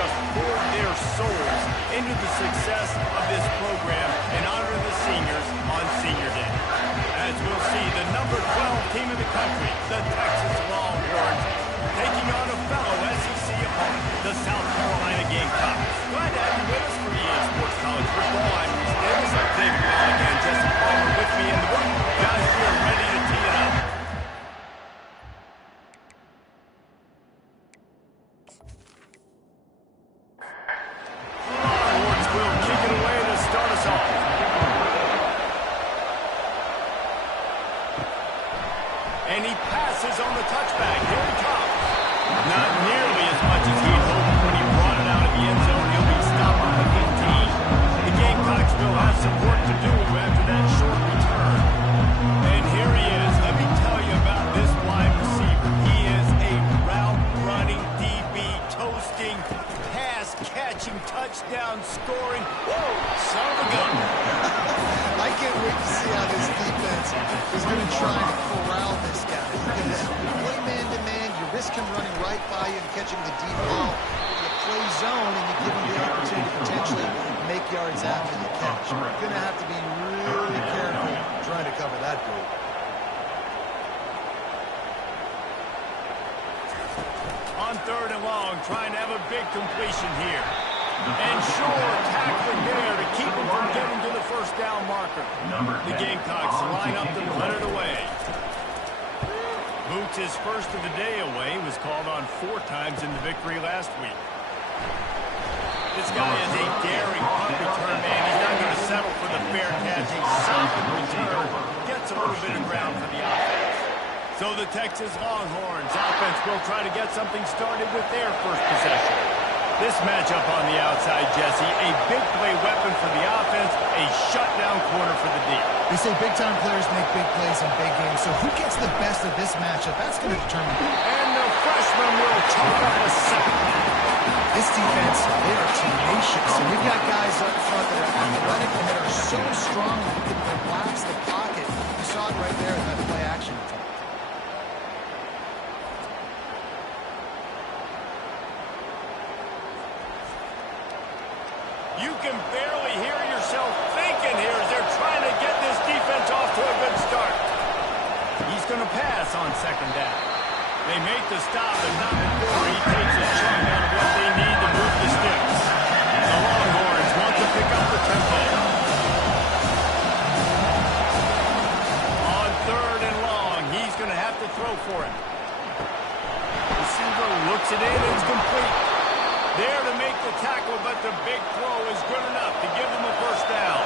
just poured their souls into the success of this program in honor of the seniors on Senior Day. As we'll see, the number 12 team in the country, the Texas Longhorns, taking on a fellow SEC opponent, the South Carolina Gamecocks. Glad to have you with us for EA Sports College Football. I'm Reese Davis, David Bond, and Jesse Palmer with me in the room. Guys, we are ready to tee it up. Longhorns will kick it away to start us off. And he passes on the touchback. Here he comes. Not nearly as much as he had hoped when he brought it out of the end zone. He'll be stopped at the 15. The Gamecocks will have some work to do after that short return. And here he is. Let me tell you about this wide receiver. He is a route-running DB, toasting, pass-catching, touchdown-scoring. Whoa, son of a gun. I can't wait to see how this defense is going to try to corral this guy. Because you play man-to-man, you risk him running right by you and catching the deep ball. You play zone, and you give him the opportunity to potentially make yards after the catch. You're going to have to be really careful trying to cover that group. On 3rd and long, trying to have a big completion here. And sure, tackling there to keep him from getting to the first down marker. The Gamecocks line up to put it away. Boots' first of the day away was called on 4 times in the victory last week. This guy is a daring punt return man. He's not going to settle for the fair catch. A solid return. Gets a little bit of ground for the offense. So the Texas Longhorns offense will try to get something started with their first possession. This matchup on the outside, Jesse, a big play weapon for the offense, a shutdown corner for the D. They say big-time players make big plays in big games, so who gets the best of this matchup? That's going to determine. And the freshman will chalk up a sack. This defense, they are tenacious, and you've got guys up front that are athletic and that are so strong that they can collapse the pocket. You saw it right there in that play action attempt. You can barely hear yourself thinking here as they're trying to get this defense off to a good start. He's going to pass on 2nd down. They make the stop, but not before he takes a chunk out of what they need to move the sticks. The Longhorns want to pick up the tempo. On 3rd and long, he's going to have to throw for it. Receiver looks it in, it's complete. There to make the tackle, but the big throw is good enough to give them a first down.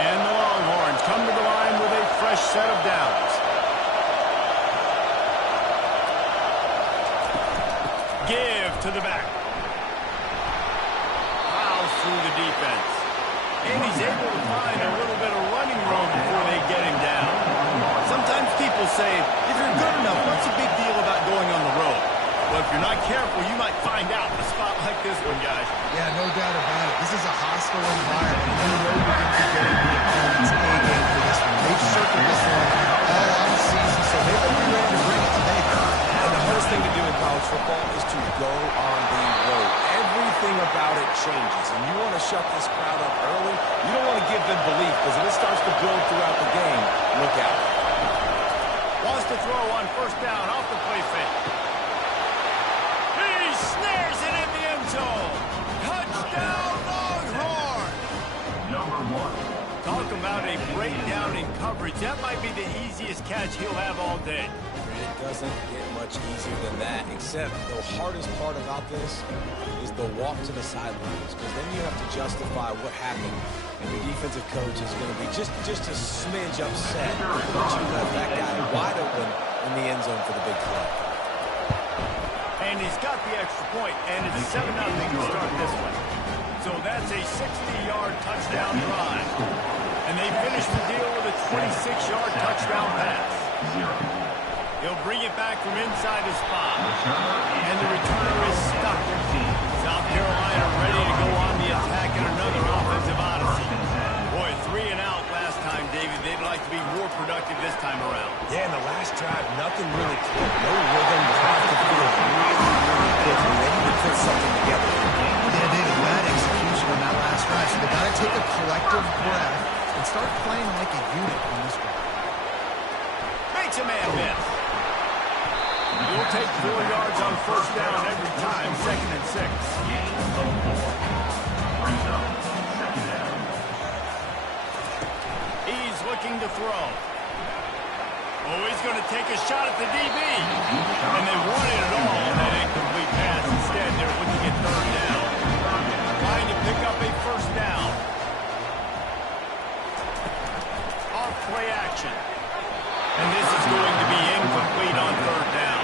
And the Longhorns come to the line with a fresh set of downs. Give to the back. Plows through the defense. And he's able to find a little bit of running room before they get him down. Sometimes people say, if you're good enough, what's the big deal about going on the road? Well, if you're not careful, you might find out in a spot like this one, guys. Yeah, no doubt about it. This is a hostile environment. You know you're going to be getting the opponent's A-game for this one. They've circled this one all off season, so they're going to be ready to bring it today. And the hardest thing to do in college football is to go on the road. Everything about it changes, and you want to shut this crowd up early. You don't want to give them belief, because if it starts to build throughout the game, look out. Wants to throw on 1st down off the play fake. Snares it in the end zone. Touchdown, Longhorn. Number 1. Talk about a breakdown in coverage. That might be the easiest catch he'll have all day. It doesn't get much easier than that, except the hardest part about this is the walk to the sidelines, because then you have to justify what happened, and your defensive coach is going to be just a smidge upset that you left that guy wide open in the end zone for the big play. And he's got the extra point, and it's 7-0 to start this one. So that's a 60-yard touchdown drive. And they finish the deal with a 26-yard touchdown pass. He'll bring it back from inside his spot. And the returner is stuck. South Carolina ready to go on the attack in another offensive odyssey. Boy, 3 and out last time, David. They'd like to be more productive this time around. Yeah, in the last drive, nothing really clicked. No rhythm. They have to feel really, really quickly. They need to put something together. start playing like a unit on this one. Makes a man miss. You'll take 4 yards on first down every time, 2nd and 6. He's looking to throw. Oh, he's going to take a shot at the DB. And they wanted it all on that incomplete pass. Instead, they're looking at 3rd down. Trying to pick up a first down. Off play action. And this is going to be incomplete on 3rd down.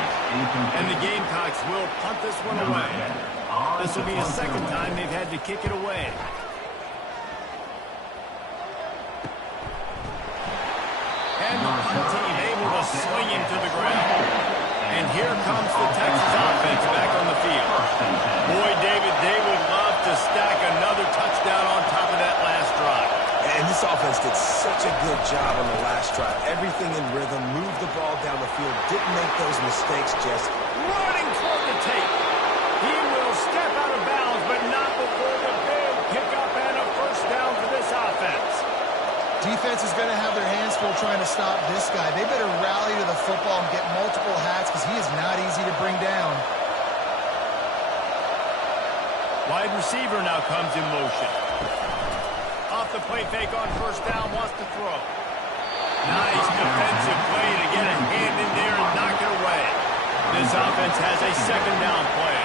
And the Gamecocks will punt this one away. This will be the 2nd time they've had to kick it away. And the punt team able to sling him to the ground. And here comes the Texas offense back on the field. Boy, David, they would love to stack another touchdown on top of that last drive. And this offense did such a good job on the last drive. Everything in rhythm, moved the ball down the field, didn't make those mistakes, Jess. Running toward the tape. He will step out of bounds, but not before the big pickup and a first down for this offense. Defense is going to have their hands full trying to stop this guy. They better rally to the football and get multiple hats because he is not easy to bring down. Wide receiver now comes in motion. Off the play fake on first down, wants to throw. Nice defensive play to get a hand in there and knock it away. This offense has a 2nd down play.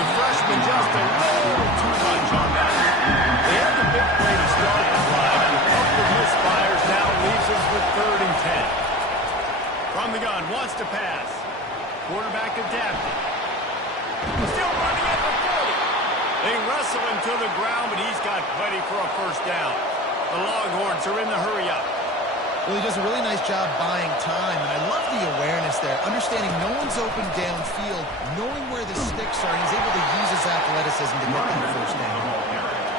The freshman just a little too much on that. They have the big play to start the drive, and a couple of misfires now leaves us with 3rd and 10. From the gun, wants to pass. Quarterback adapted. Still running at the 40. They wrestle him to the ground, but he's got plenty for a first down. The Longhorns are in the hurry-up. Well, he does a really nice job buying time, and I love the awareness there, understanding no one's open downfield, knowing where the sticks are, and he's able to use his athleticism to get that first down.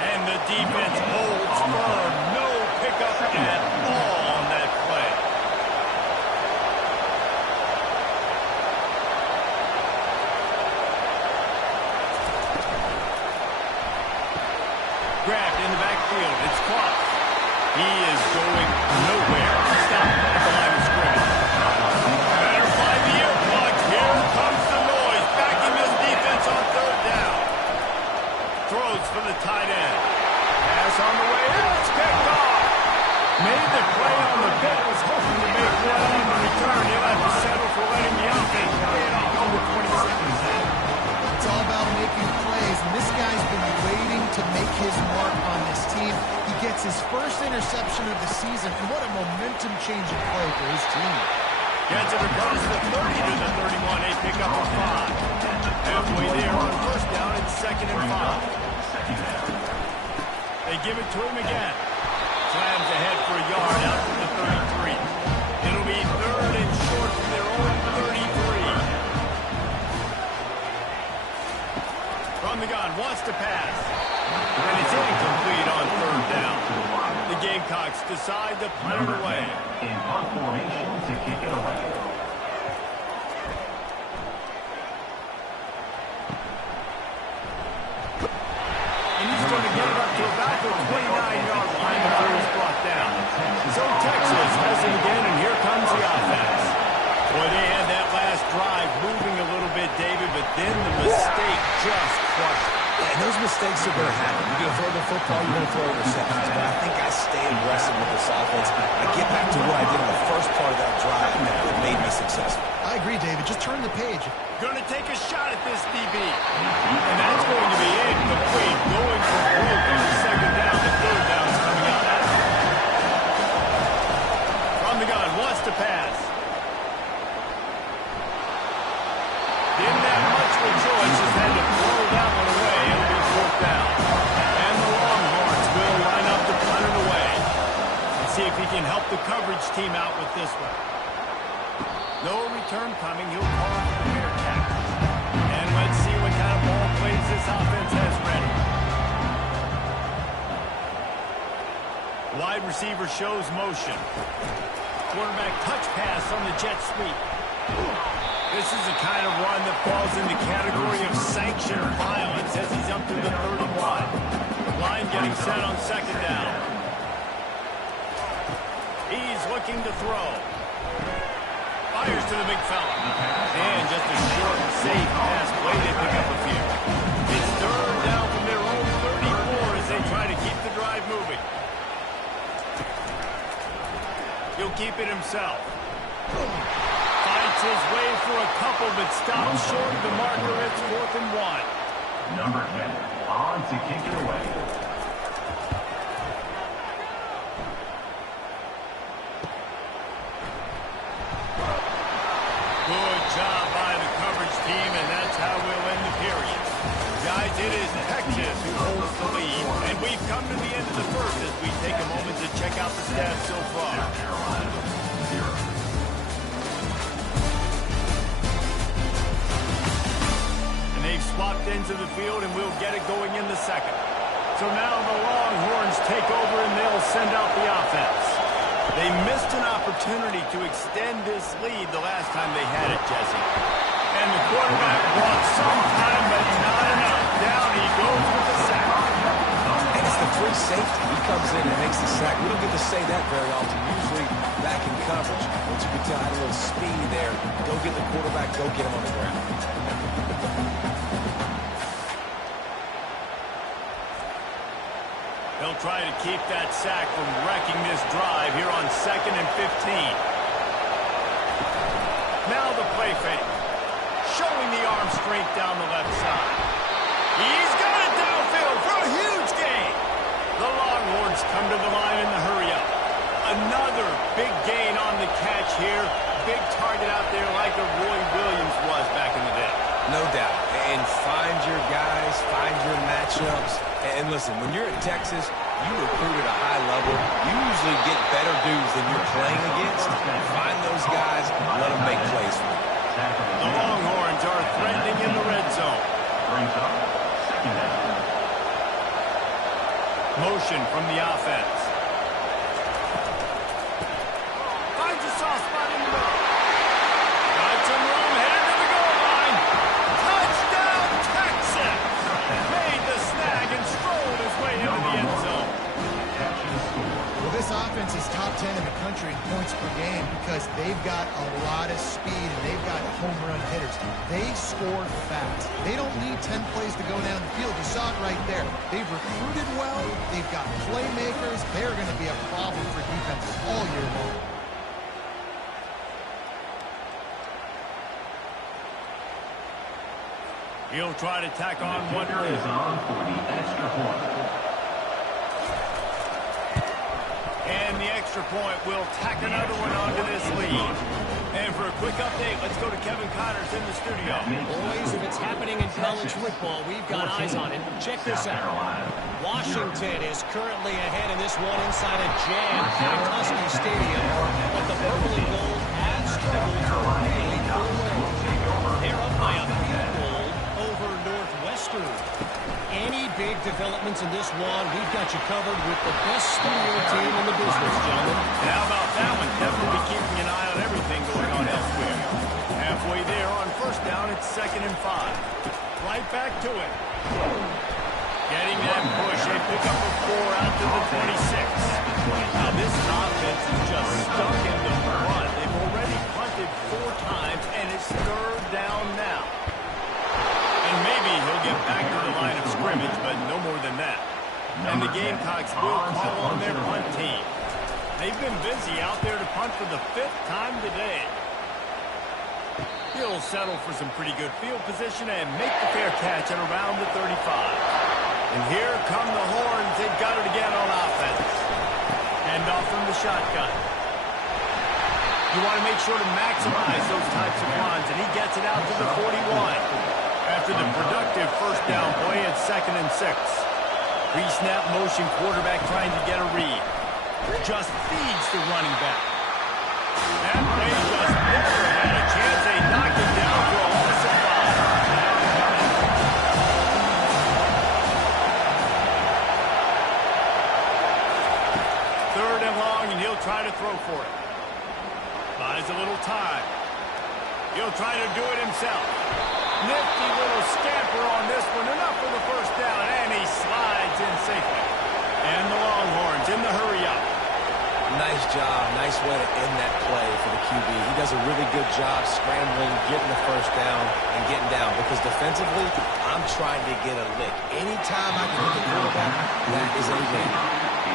And the defense holds firm. No pickup at all on that play. Grabbed in the backfield. It's caught. He is going nowhere. Stop at the line of scrimmage. Better fly the earplug. Here comes the noise. Backing this defense on 3rd down. Throws for the tight end. Pass on the way. It's picked off. Made the play on the pick. Was hoping to make one on the return. He'll have to settle for letting the offense play it off over 20 seconds. It's all about making plays, and this guy's been waiting to make his mark on this team. He gets his first interception of the season, and what a momentum-changing play for his team. Gets it across the 30 to the 31. A pickup of 5. Halfway there on first down, it's 2nd and 5. They give it to him again. Slams ahead for a yard out to the 33. It'll be 3rd and short from their own 33. From the gun, wants to pass. And it's incomplete on 3rd down. The Gamecocks decide to punt it away. In punt formation to kick it away. And he's going to get it up to about the 29-yard line before he's brought down. So Texas has it again, and here comes the offense. Boy, they had that last drive moving a little bit, David, but then the mistake just crushed it. And those mistakes are going to happen. You're going to throw the football, you're going to throw interceptions. But I think I stay aggressive with this offense. I get back to what I did in the first part of that drive that made me successful. I agree, David. Just turn the page. Going to take a shot at this DB. And that's going to be incomplete. Going for broke on the 2nd down. The 3rd down's coming out at him. From the gun, wants to pass. Didn't have much of a choice. Just had to throw that one away. It'll be 4th down. And the Longhorns will line up to punt it away. Let's see if he can help the coverage team out with this one. No return coming. He'll call for the Bearcats. And let's see what kind of ball plays this offense has ready. Wide receiver shows motion. Quarterback touch pass on the jet sweep. This is the kind of run that falls in the category of sanctioned violence as he's up to the 31. Line getting set on second down. He's looking to throw. Fires to the big fella. And just a short, safe pass play. They pick up a few. It's third down from their own 34 as they try to keep the drive moving. He'll keep it himself. Fights his way for a couple, but stops short of the marker. It's 4th and 1. Number 10, on to kick it away. Good job by the coverage team, and that's how we'll end the period. Guys, it is Texas who holds the lead, and we've come to the end of the first as we take a moment to check out the stats so far. And they've swapped ends of the field, and we'll get it going in the second. So now the Longhorns take over, and they'll send out the offense. They missed an opportunity to extend this lead the last time they had it, Jesse. And the quarterback brought some time, but not enough. Down he goes with the sack. And it's the free safety. He comes in and makes the sack. We don't get to say that very often. Usually back in coverage. But you can tell I had a little speed there. Go get the quarterback. Go get him on the ground. They'll try to keep that sack from wrecking this drive here on 2nd and 15. Now the play fake. Showing the arm strength down the left side. He's got it downfield for a huge gain. The Longhorns come to the line in the hurry-up. Another big gain on the catch here. Big target out there like a Roy Williams was back in the day. No doubt. And find your guys, find your matchups. And listen, when you're at Texas, you recruit at a high level. You usually get better dudes than you're playing against. Find those guys, let them make plays for you. The Longhorns are threatening in the red zone. Brings up 2nd down. Motion from the offense. Finds a soft spot in the middle. Got some room, headed to the goal line. Touchdown, Texas! Made the snag and strolled his way into the end zone. Well, this offense is top 10 in the country in points per game because they've got a lot of speed and they've got home run hitters. They score fast. They don't need 10 plays to go down the field. You saw it right there. They've recruited well. They've got playmakers. They're going to be a problem for defenses all year long. He'll try to tack on one Kicker is on for the extra point. And the extra point will tack another one onto this lead. And for a quick update, let's go to Kevin Connors in the studio. Boys, if it's happening in college football, we've got eyes on it. Check this out. Washington is currently ahead in this one inside a jam-packed Husky Stadium. But the purple and gold have struggled to really pull away. They're up by a field goal over Northwestern. Any big developments in this one, we've got you covered with the best studio team in the business, gentlemen. How about that one? Definitely be keeping an eye on everything going on elsewhere. Halfway there on 1st down, it's 2nd and 5. Right back to it. Getting that push, they pick up a 4 out to the 26. Now this offense is just stuck in the run. They've already punted 4 times, and it's 3rd down now. And maybe he'll get back to the line of scrimmage, but no more than that. And the Gamecocks will call on their punt team. They've been busy out there to punt for the 5th time today. He'll settle for some pretty good field position and make the fair catch at around the 35. And here come the Horns. They've got it again on offense. Hand off from the shotgun. You want to make sure to maximize those types of runs, and he gets it out to the 41. After the productive 1st down play, it's 2nd and 6. Pre-snap motion quarterback trying to get a read. Just feeds the running back. That play just never had a chance. They knocked him down for a loss of 5. 3rd and long, and he'll try to throw for it. Buys a little time. He'll try to do it himself. Nifty little scamper on this one. Enough for the first down, and he slides in safely. And the Longhorns in the hurry-up. Nice job. Nice way to end that play for the QB. He does a really good job scrambling, getting the first down, and getting down. Because defensively, I'm trying to get a lick. Anytime I can hit the quarterback, that is a win.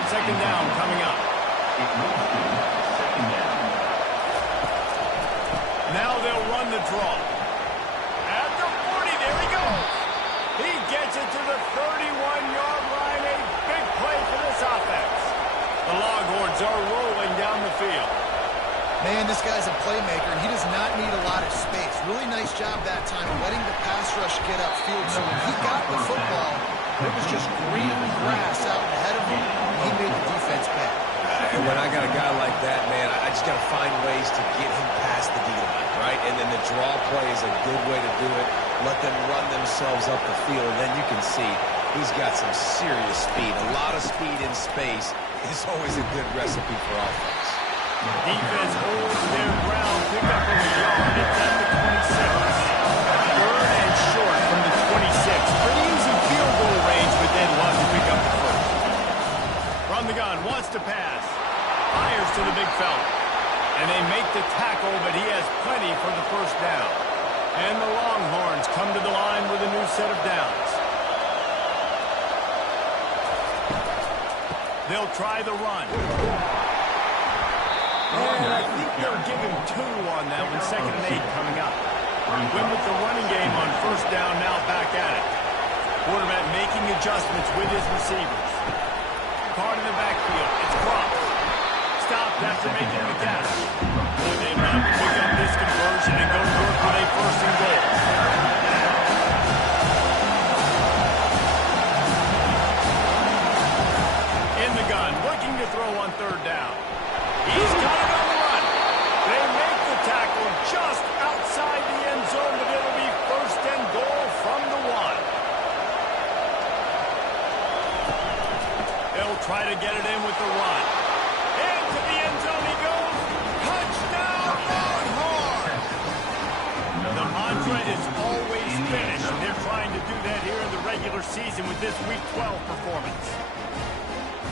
Second down coming up. Now they'll run the draw. At the 40, there he goes. He gets it to the 31-yard line. A big play for this offense. The Longhorns are rolling down the field. Man, this guy's a playmaker, and he does not need a lot of space. Really nice job that time letting the pass rush get upfield. So when he got the football, it was just green grass out ahead of him, and he made the defense pay. And when I got a guy like that, man, I just got to find ways to get him past the D-line, right? And then the draw play is a good way to do it. Let them run themselves up the field, and then you can see he's got some serious speed. A lot of speed in space is always a good recipe for offense. Defense holds their ground, pick up a yard. It's at the 26. Third and short from the 26. Pretty easy field goal range, but they'd love to pick up the first. From the gun, wants to pass. Fires to the big fella. And they make the tackle, but he has plenty for the first down. And the Longhorns come to the line with a new set of downs. They'll try the run. And I think they'll give him 2 on that one. 2nd and 8 coming up. Win with the running game on first down, now back at it. Quarterback making adjustments with his receivers. Card in the backfield. It's Cross. Stopped after making the catch. They about to pick up this conversion and go to work with a first and goal. In the gun, looking to throw on third down. He's got it on the run. They make the tackle just outside the end zone, but it'll be first and goal from the 1. They'll try to get it in with the run. Into the end zone he goes. Touchdown, Longhorns! The mantra is always finish. They're trying to do that here in the regular season with this Week 12 performance.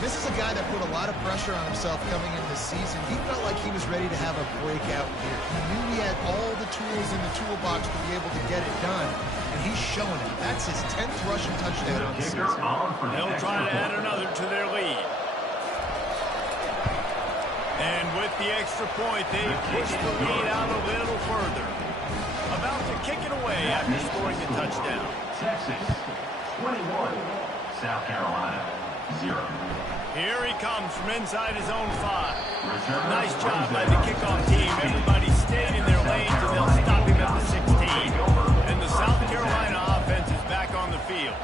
This is a guy that put a lot of pressure on himself coming into the season. He felt like he was ready to have a breakout year. He knew he had all the tools in the toolbox to be able to get it done, and he's showing it. That's his 10th rushing touchdown on the season. They'll try to add another to their lead. And with the extra point, they push the lead out a little further. About to kick it away after scoring a touchdown. Texas, 21. South Carolina, 0. Here he comes from inside his own 5. Nice job by the kickoff team. Everybody stayed in their lanes, and they'll stop him at the 16. And the South Carolina offense is back on the field.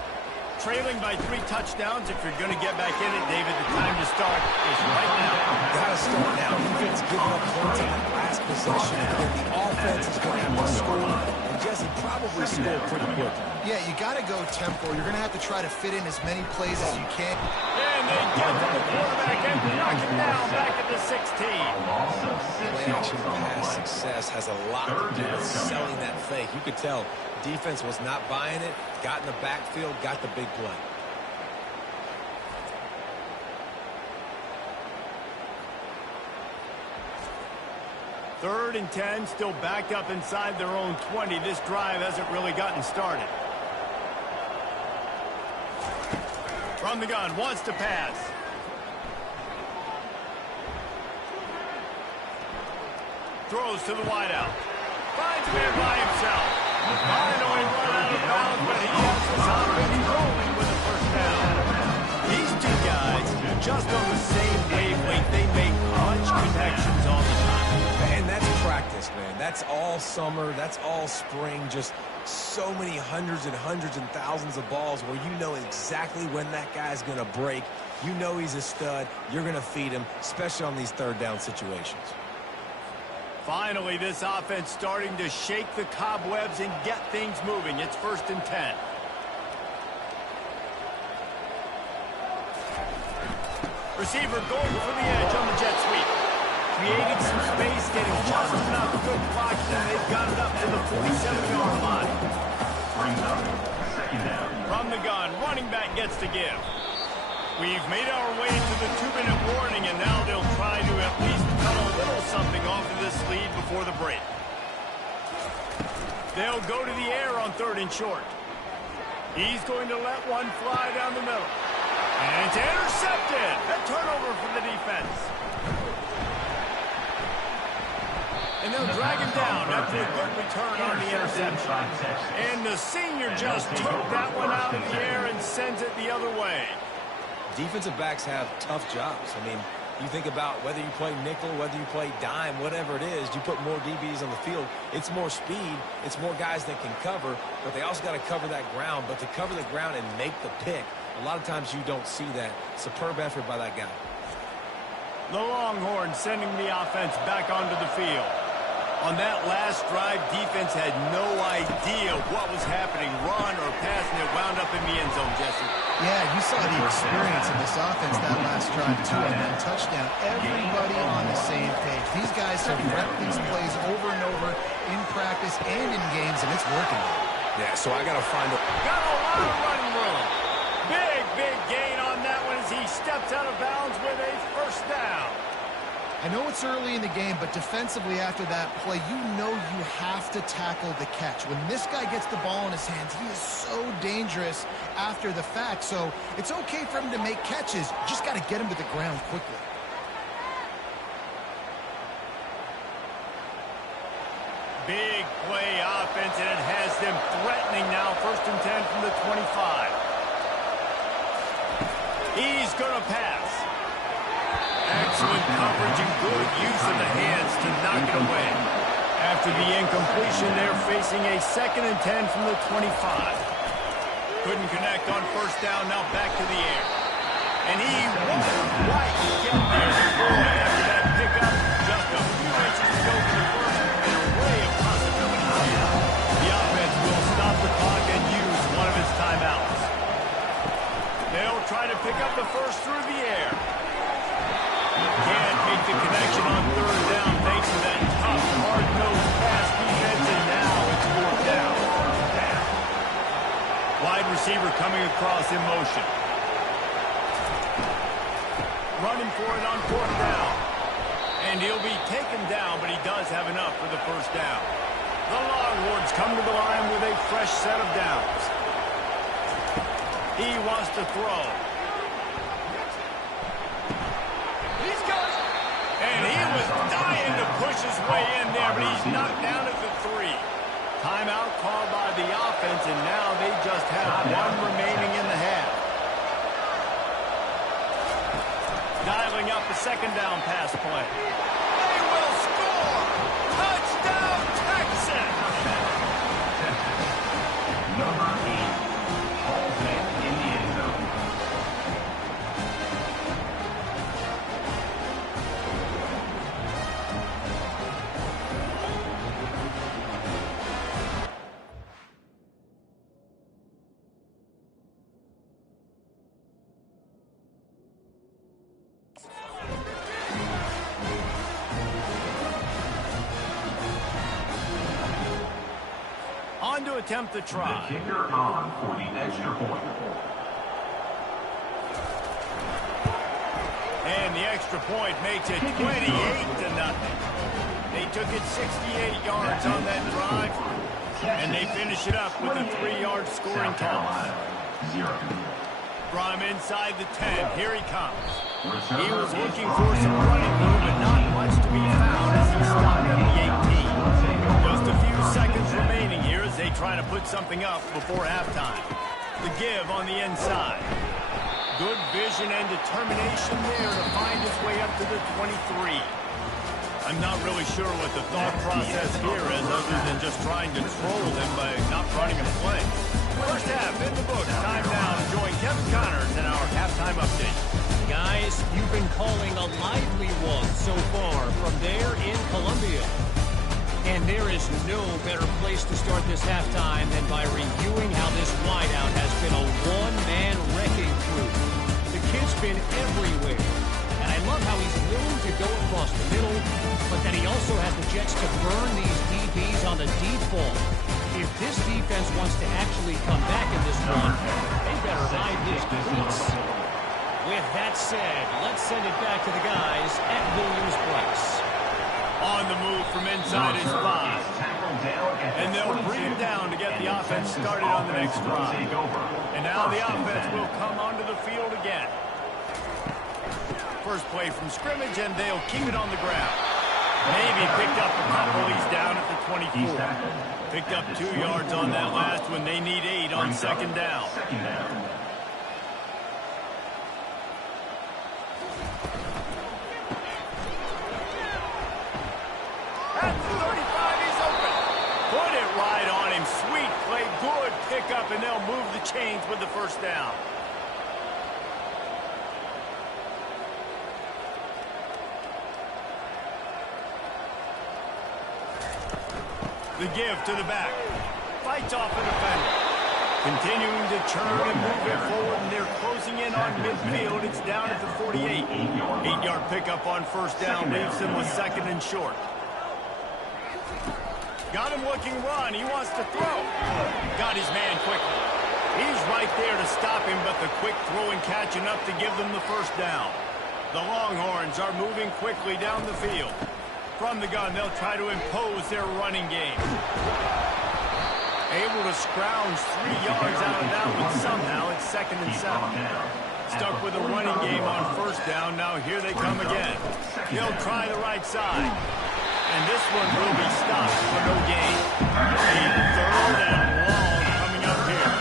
Trailing by 3 touchdowns. If you're going to get back in it, David, the time to start is right now. Gotta start now. Defense giving up points in the last possession, and the offense is going to have to score. And Jesse probably scored pretty quick. Yeah, you got to go tempo. You're going to have to try to fit in as many plays as you can. And they get to the quarterback and knock him down back at the 16. Play-action pass success has a lot to do with selling that fake. You could tell defense was not buying it, got in the backfield, got the big play. Third and 10, still backed up inside their own 20. This drive hasn't really gotten started. From the gun, wants to pass. Throws to the wideout. Finds a man by himself. Finally run out of bounds, but he has his offense rolling with a first down. These two guys, just on the same wavelength, they make punch connections all the time. And that's practice, man. That's all summer. That's all spring. Just so many hundreds and thousands of balls where you know exactly when that guy's going to break. You know he's a stud. You're going to feed him, especially on these third down situations. Finally, this offense starting to shake the cobwebs and get things moving. It's first and 10. Receiver going for the edge on the jet sweep. Creating some space, getting just enough good blocking, and they've got it up to the 47-yard line. brings up second down. From the gun, running back gets to give. We've made our way to the 2-minute warning, and now they'll try to at least cut a little something off of this lead before the break. They'll go to the air on 3rd and short. He's going to let one fly down the middle. And it's intercepted. A turnover for the defense. And they'll drag him down after a good return on the interception. And the senior just took that one out of the air and sends it the other way. Defensive backs have tough jobs. I mean, you think about whether you play nickel, whether you play dime, whatever it is, you put more DBs on the field. It's more speed. It's more guys that can cover, but they also got to cover that ground. But to cover the ground and make the pick, a lot of times you don't see that. Superb effort by that guy. The Longhorns sending the offense back onto the field. On that last drive, defense had no idea what was happening, run or pass, and it wound up in the end zone, Jesse. Yeah, you saw the experience of this offense that last drive, too, on that touchdown. Everybody on the same page. These guys have repped these plays over and over in practice and in games, and it's working. Yeah, so I got to find a... Got a lot of running room. Big gain on that one as he steps out of bounds with a first down. I know it's early in the game, but defensively after that play, you know you have to tackle the catch. When this guy gets the ball in his hands, he is so dangerous after the fact. So it's okay for him to make catches. You just got to get him to the ground quickly. Big play offense, and it has them threatening now. 1st and 10 from the 25. He's going to pass. Excellent coverage and good use of the hands to knock it away. After the incompletion, they're facing a 2nd and 10 from the 25. Couldn't connect on 1st down, now back to the air. And he won't quite get there. After that pickup, just a few inches to go for the first, an array of possibilities. The offense will stop the clock and use one of its timeouts. They'll try to pick up the first through the air. Can't make the connection on 3rd down thanks to that tough, hard-nosed pass defense, and now it's 4th down. Wide receiver coming across in motion. Running for it on 4th down. And he'll be taken down, but he does have enough for the first down. The Longhorns come to the line with a fresh set of downs. He wants to throw. And he was dying to push his way in there, but he's knocked down at the 3. Timeout called by the offense, and now they just have one remaining in the half. Dialing up a 2nd down pass play. They will score! Touchdown, Texas! Number 8, Halsey in the end zone. On to attempt the try. The kicker on for the extra point. And the extra point makes it 28-0. They took it 68 yards on that drive, and they finish it up with a 3-yard scoring toss. From inside the 10, here he comes. He was looking for some running room, but not much to be found as he stopped at the 18. Just a few seconds remaining here as they try to put something up before halftime. The give on the inside. Good vision and determination there to find his way up to the 23. I'm not really sure what the thought process here is other than just trying to troll them by not running a play. First half in the books. Time now to join Kevin Connors in our halftime update. Guys, you've been calling a lively one so far from there in Columbia. And there is no better place to start this halftime than by reviewing how this wideout has been a one-man wrecking crew. The kid's been everywhere. And I love how he's willing to go across the middle, but that he also has the jets to burn these DBs on the deep ball. If this defense wants to actually come back in this one, they better hide his cleats. With that said, let's send it back to the guys at Williams Place. On the move from inside his 5. And they'll bring him down to get the offense started on the next drive. And now the offense will come onto the field again. First play from scrimmage, and they'll keep it on the ground. Maybe picked up a couple. He's down at the 24. Picked up 2 yards on that last one. They need 8 on second down. At the 35, he's open. Put it right on him. Sweet play. Good pickup, and they'll move the chains with the first down. The give to the back. Fights off the defender. Continuing to churn and move it forward, and they're closing in on midfield. It's down at the 48. 8-yard pickup on first down leaves him with second and short. Got him looking run. He wants to throw. Got his man quickly. He's right there to stop him, but the quick throw and catch enough to give them the first down. The Longhorns are moving quickly down the field. From the gun, they'll try to impose their running game. Able to scrounge 3 yards out of that one somehow. It's second and 7. Stuck with a running game on first down. Now here they come again. They'll try the right side. And this one will be stopped for no gain. A third and long coming up here.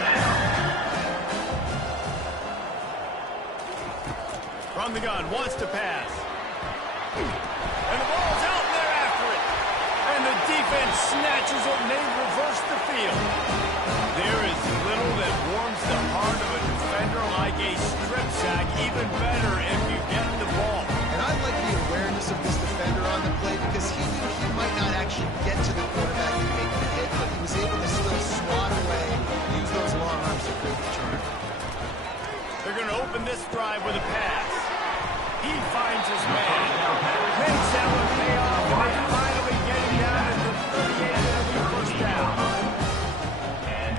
From the gun, wants to pass. And the ball's out. And the defense snatches it, and they reverse the field. There is little that warms the heart of a defender like a strip sack. Even better if you get the ball. And I like the awareness of this defender on the play because he knew he might not actually get to the quarterback and make the hit, but he was able to still swat away, use those long arms to create the turn. They're going to open this drive with a pass. He finds his man. Makes that one pay off, and they finally get him down at the 38 and the first down. And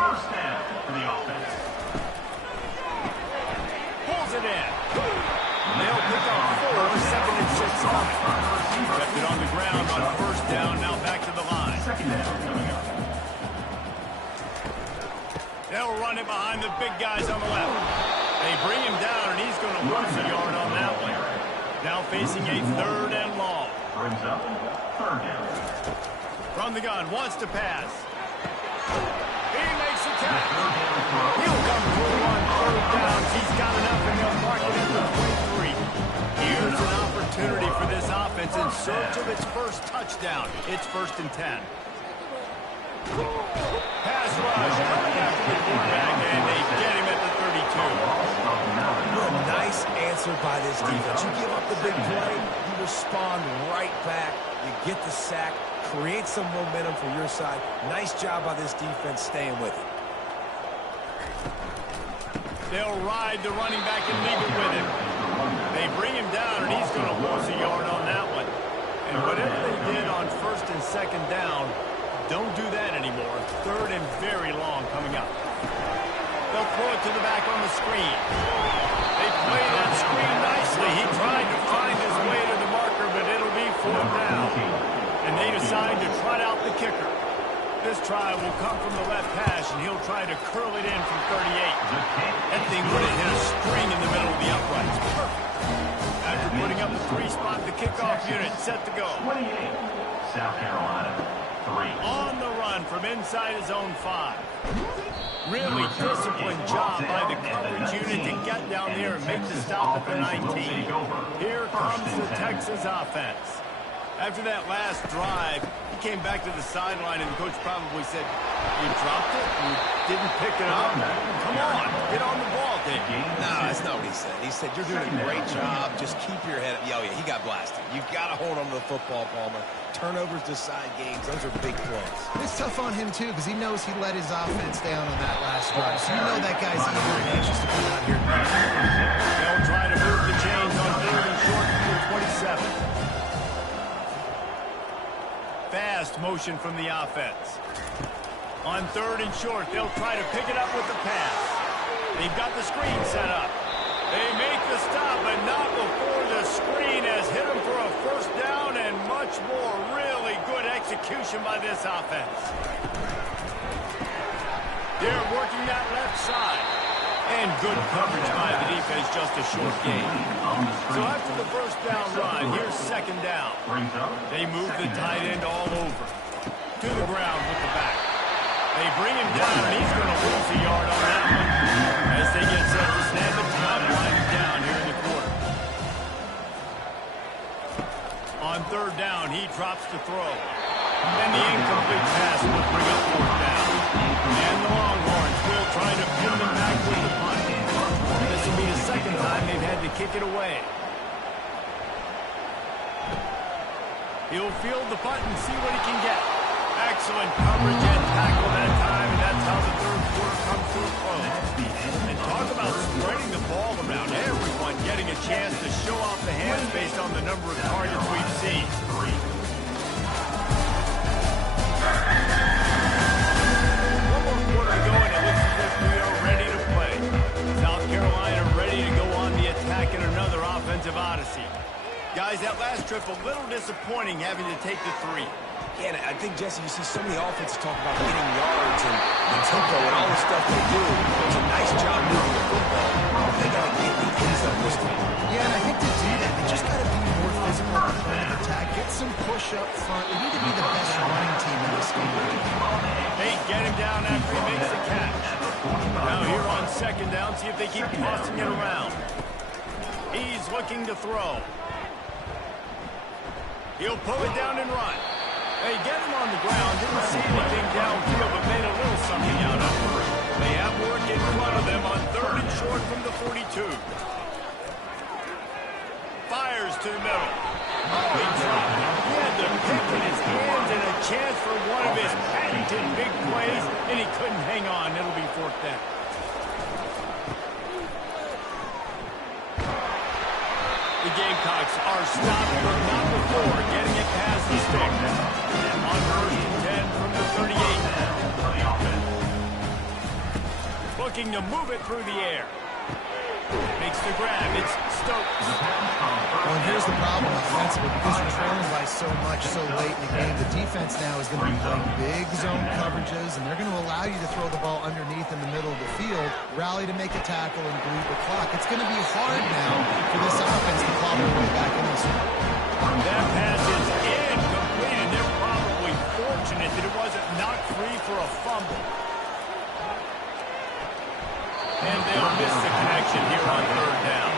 first down for the offense. Pulls it in. They'll pick up 4, 7 and 6 on it. Kept it on the ground on first down, now back to the line. Second down coming up. They'll run it behind the big guys on the left. They bring him down, and he's going to lose a yard on that one. Now facing a third and long. Brings up third down. From the gun, wants to pass. He makes the catch. He'll come through on third downs. He's got enough, and they'll mark it at the 23. Here's an opportunity for this offense in search of its first touchdown. It's first and 10. Pass rush coming after the quarterback, and they get him at the 32. Nice answer by this defense. You give up the big play, you respond right back, you get the sack, create some momentum for your side. Nice job by this defense staying with it. They'll ride the running back and leave it with him. They bring him down, and he's going to lose a yard on that one. And whatever they did on first and second down, don't do that anymore. Third and very long coming up. They'll throw it to the back on the screen. They play that screen nicely. He tried to find his way to the marker, but it'll be fourth down. And they decide to trot out the kicker. This try will come from the left hash, and he'll try to curl it in from 38. That thing would have hit a string in the middle of the uprights. Perfect. After putting up the 3-spot, the kickoff unit set to go. 28, South Carolina, 3. On the run from inside his own 5. Really disciplined job by the coverage unit to get down there and make the stop at the 19. Here comes the Texas offense. After that last drive, he came back to the sideline, and the coach probably said, "You dropped it? You didn't pick it up? Come on, get on the ball, Dave." No, that's not what he said. He said, you're doing a great job. Just keep your head up. Yeah, he got blasted. You've got to hold on to the football, Palmer. Turnovers decide games. Those are big plays. It's tough on him, too, because he knows he let his offense down on that last drive. So you know that guy's eager and anxious to come out here. They'll try to move the chains on third and short to the 27. Fast motion from the offense. On 3rd and short, they'll try to pick it up with the pass. They've got the screen set up. They make the stop, but not before the screen has hit them for a first down and much more. Really good execution by this offense. They're working that left side. And good coverage by the defense, just a short gain. So after the first down run, here's 2nd down. They move the tight end all over. To the ground with the back. They bring him down, and he's going to lose a yard on that one. As they get set to snap it, time winding down here in the quarter. On 3rd down, he drops to throw. And the incomplete pass will bring up 4th down. And the Longhorns will try to pin them back with the punt. This will be the 2nd time they've had to kick it away. He'll field the punt and see what he can get. Excellent coverage and tackle that time, and that's how the 3rd quarter comes to a close. And talk about spreading the ball around. Everyone getting a chance to show off the hands based on the number of targets we've seen. One more quarter to go, and it looks as if we are ready to play. South Carolina ready to go on the attack in another offensive odyssey. Guys, that last trip a little disappointing having to take the 3. Yeah, and I think, Jesse, you see so many offenses talk about getting yards and tempo and all the stuff they do. It's a nice job moving the football. They got to get the end zone this week. Yeah, and I think to do that, they just got to be more physical at the point of attack. Get some push up front. They need to be the best running team in this game. They get him down after he makes the catch. Now here on 2nd down, see if they keep tossing it around. He's looking to throw. He'll pull it down and run. They get him on the ground. Didn't see anything downfield, but made a little something out of it. They have work in front of them on 3rd and short from the 42. Fires to the middle. Oh, he dropped it. He had the pick in his hands and a chance for one of his patented big plays, and he couldn't hang on. It'll be 4th down. The Gamecocks are stopped, but not before getting it past the sticks. On 1st and 10 from the 38. Looking to move it through the air. Makes the grab. It's Stokes. Well, and here's the problem offensively, because you're trailing by so much so late in the game. The defense now is going to be playing big zone coverages, and they're going to allow you to throw the ball underneath in the middle of the field, rally to make a tackle, and bleed the clock. It's going to be hard now for this offense to claw their way back in this one. That pass is incomplete, and they're probably fortunate that it wasn't knocked free for a fumble. And they'll miss the connection here on 3rd down.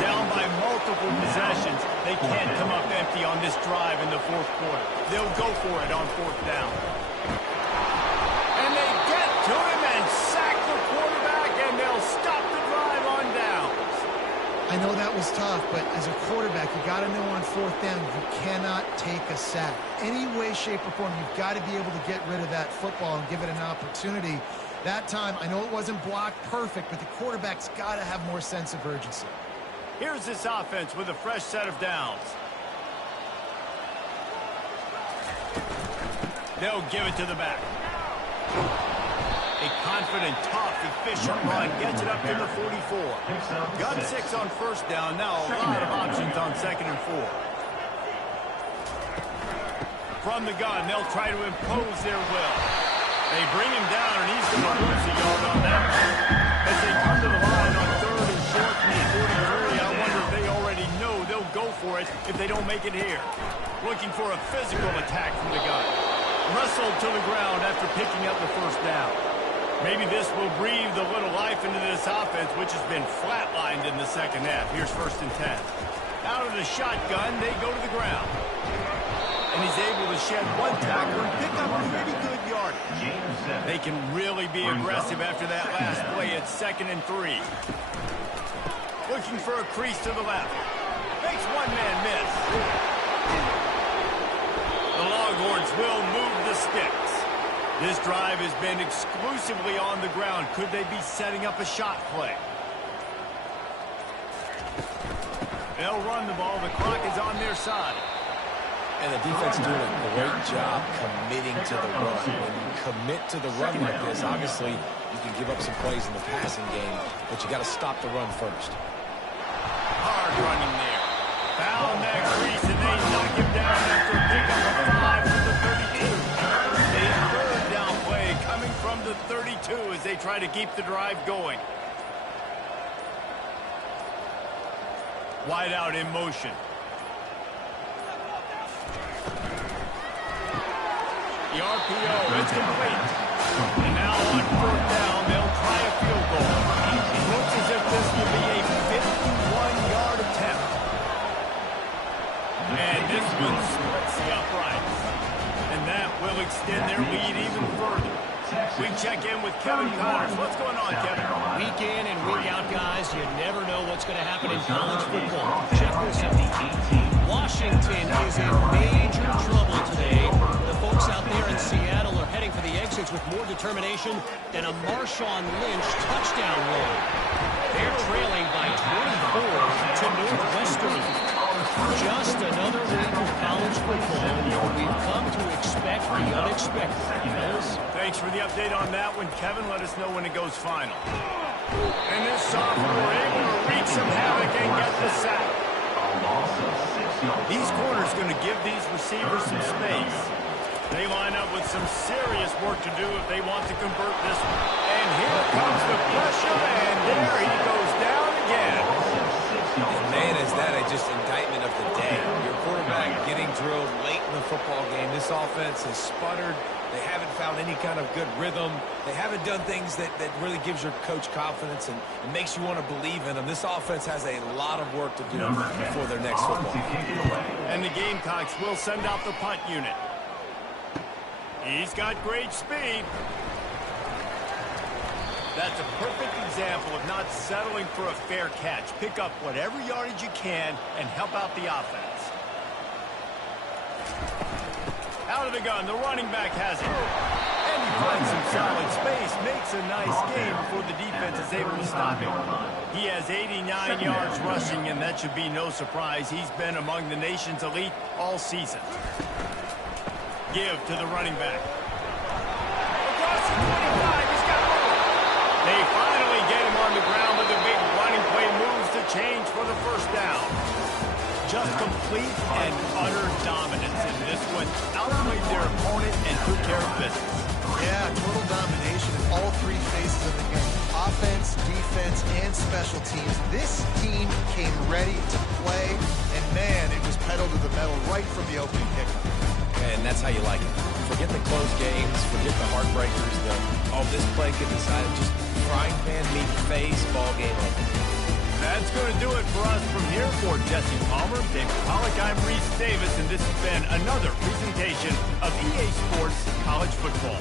Down by multiple possessions, they can't come up empty on this drive in the 4th quarter. They'll go for it on 4th down. And they get to him and sack the quarterback, and they'll stop the drive on downs. I know that was tough, but as a quarterback, you got to know on 4th down, you cannot take a sack. Any way, shape, or form, you've got to be able to get rid of that football and give it an opportunity. That time, I know it wasn't blocked perfect, but the quarterback's got to have more sense of urgency. Here's this offense with a fresh set of downs. They'll give it to the back. A confident, tough, efficient run gets it up to the 44. Got 6 on 1st down. Now a lot of options on 2nd and 4. From the gun, they'll try to impose their will. They bring him down, and he's going to lose a yard on that. As they come to the line on 3rd and short from the 43, I wonder if they already know they'll go for it if they don't make it here. Looking for a physical attack from the gun. Wrestled to the ground after picking up the 1st down. Maybe this will breathe a little life into this offense, which has been flatlined in the 2nd half. Here's 1st and 10. Out of the shotgun, they go to the ground. And he's able to shed one tackle and pick up pretty good yardage. They can really be aggressive after that last play at 2nd and 3. Looking for a crease to the left. Makes one man miss. The Longhorns will move the sticks. This drive has been exclusively on the ground. Could they be setting up a shot play? They'll run the ball. The clock is on their side. And the defense doing a great job committing to the run. When you commit to the run like this, obviously you can give up some plays in the passing game, but you got to stop the run first. Hard running there. Found that crease, and they knock him down after a pickup of 5 from the 32. A third down play coming from the 32 as they try to keep the drive going. Wide out in motion. The RPO is complete. And now on fourth down, they'll try a field goal. Looks as if this will be a 51-yard attempt. And this one splits the uprights. And that will extend their lead even further. We check in with Kevin Connors. What's going on, Kevin? Week in and week out, guys, you never know what's going to happen in college football. Check this out. Washington is in major trouble today. The folks out there in Seattle are heading for the exits with more determination than a Marshawn Lynch touchdown run. They're trailing by 24 to Northwestern. Just another week of college football. We've come to expect the unexpected. Fellas? Thanks for the update on that one, Kevin. Let us know when it goes final. And this sophomore able to wreak some havoc and get the sack. These corners going to give these receivers some space. They line up with some serious work to do if they want to convert this one. And here comes the pressure, and there he goes down again. And man, is that just indictment of the day. Your quarterback getting drilled late in the football game. This offense has sputtered. They haven't found any kind of good rhythm. They haven't done things that really gives your coach confidence and makes you want to believe in them. This offense has a lot of work to do before their next football game. And the Gamecocks will send out the punt unit. He's got great speed. That's a perfect example of not settling for a fair catch. Pick up whatever yardage you can and help out the offense. Out of the gun, the running back has it. And he finds some solid space, makes a nice gain before the defense is able to stop him. He has 89 yards rushing, and that should be no surprise. He's been among the nation's elite all season. Give to the running back. Across the 25, he's got room. They finally get him on the ground with a big running play moves to change for the first down. Just complete and utter dominance in this one. Outplayed their opponent and took care of business. Yeah, total domination in all three phases of the game. Offense, defense, and special teams. This team came ready to play, and man, it was pedal to the metal right from the opening kickoff. And that's how you like it. Forget the close games, forget the heartbreakers, this play can decide it. Just frying pan meet face, ball game over. That's going to do it for us from here. For Jesse Palmer, Dave Pollock, I'm Reese Davis, and this has been another presentation of EA Sports College Football.